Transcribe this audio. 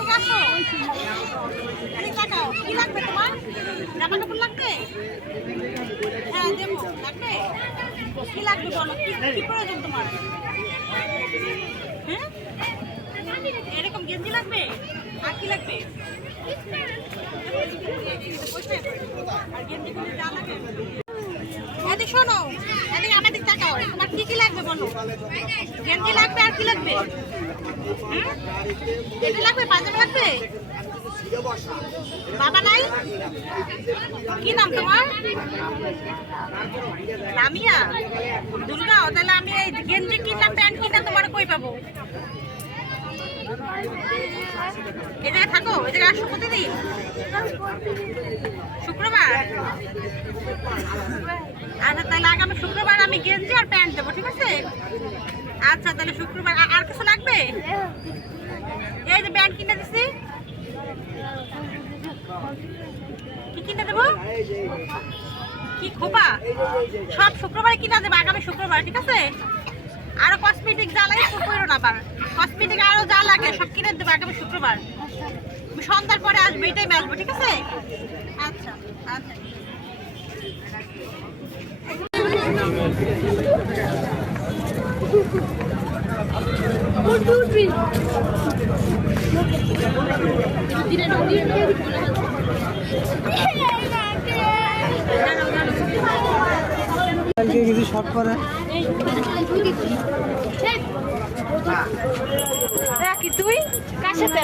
থেকে আসো। কি লাগবে তোমার? জামা কাপড় লাগবে? হ্যাঁ দেবো। লাগবে? কি লাগবে বলো? কি প্রয়োজন তোমার? হ্যাঁ এরকম গেঞ্জি লাগবে? আর কি লাগবে? আর গেঞ্জি গুলো যা লাগে। এদিকে শোনো, এদিকে আমাদের তাকাও। তোমার কি লাগবে বলো? গেঞ্জি লাগবে আর কি লাগবে? এটা লাগবে, পাজামা লাগবে? বাবা নাই? কি নাম তোমার? লামিয়া দুর্গাও। তাহলে আমি এই গেঞ্জি কিনা প্যান্ট কিনা তোমার কই পাবো? এই জায়গায় থাকো? এই জায়গায় আসো প্রতিদিন? শুক্রবার? আচ্ছা তাহলে আগামী শুক্রবার আমি গেঞ্জি আর প্যান্ট দেবো, ঠিক আছে? আচ্ছা তাহলে শুক্রবার। আর কিছু লাগবে? এই যে প্যান্ট কিনে দিছি। কি কিনে দেবো? কি খোপা? সব শুক্রবারে কিনা দেবো, আগামী শুক্রবার, ঠিক আছে? আরো কসমেটিক যা লাগে করো না, আবার কসমেটিক আরো যা লাগে সব কিনে দেবো আগামী শুক্রবার। তুমি সন্ধ্যার পরে আসবে, এই টাইমে আসবো, ঠিক আছে? আচ্ছা আচ্ছা। কিছু শর্ট করে তুই কার সাথে